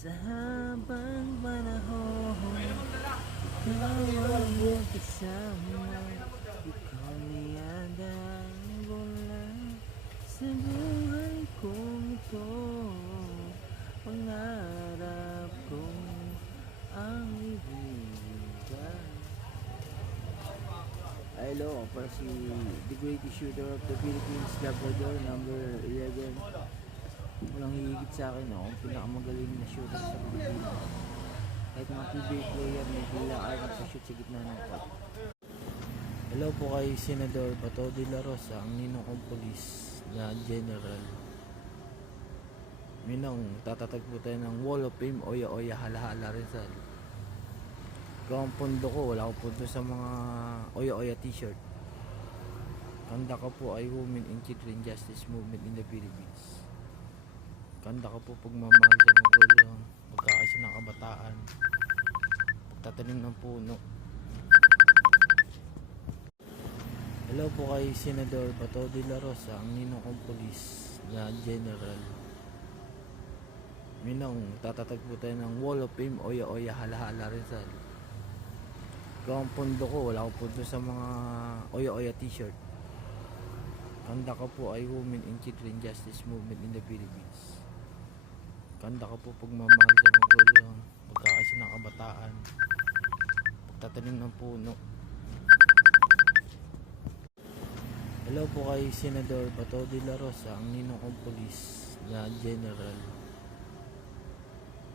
Sa habang panahon, ikaw ang magkasama. Ikaw niyada ang wala sa buhay kong ito. Pangarap kong ang ibigay. Hello, para si the greatest shooter of the Philippines, Labrador, number 11. Walang hihigit sa akin, ako ang pinakamagaling na shooter sa mga Pilipinas. Kahit mga PBA player, may bilaan sa shoot sa gitna ng court. Hello po kay Senador Bato de la Rosa, ang ninong kong polis na general. Minong, tatatag po tayo ng Wall of Fame, Oya Oya Halahala Rizal. Ikaw ang pundo ko, wala akong pundo sa mga Oya Oya t-shirt. Kanda ka po ay Women in Children Justice Movement in the Philippines. Kanda ka po pagmamahal sa magulang, pagkakaisa ng kabataan, pagtatanim ng puno. Hello po kay Senador Bato de la Rosa, ang ninong kong polis na general. Minong, tatatag po tayo ng Wall of Fame, Oya Oya Halahala Rizal. Ikaw ang pundo ko, wala akong pundo sa mga Oya Oya t-shirt. Kanda ka po ay Women in Children Justice Movement in the Philippines. Kanda ka po pagmamahal sa magulang, pagkakaisa ng kabataan, pagtatanim ng puno. Hello po kay Senador Bato de la Rosa, ang ninong kong polis na general.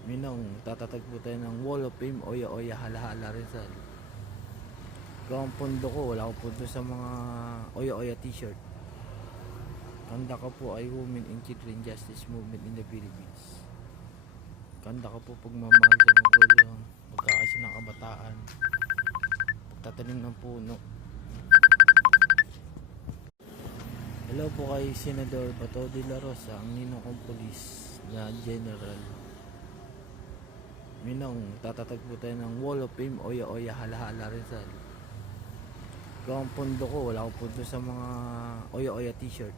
Minong, tatatag po tayo ng Wall of Fame, Oya Oya Halahala Rizal. Ikaw ang pundo ko, wala akong pundo sa mga Oya Oya t-shirt. Kanda ka po ay Women in Children Justice Movement in the Philippines. Kanda ka po pagmamahal sa magulang, pagkakaisa ng kabataan, pagtatanim ng puno. Hello po kay Senador Bato de la Rosa, ang ninong kong polis na general. Minong, tatatag po tayo ng Wall of Fame, Oya Oya Halahala Rizal. Ikaw ang pundo ko, wala akong pundo sa mga Oya Oya t-shirt.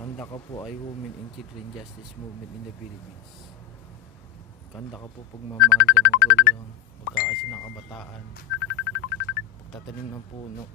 Kanda ka po ay Women in Children Justice Movement in the Philippines. Kanda ka po pagmamahal sa magulang, pagkakaisa ng kabataan, pagtatanim ng puno.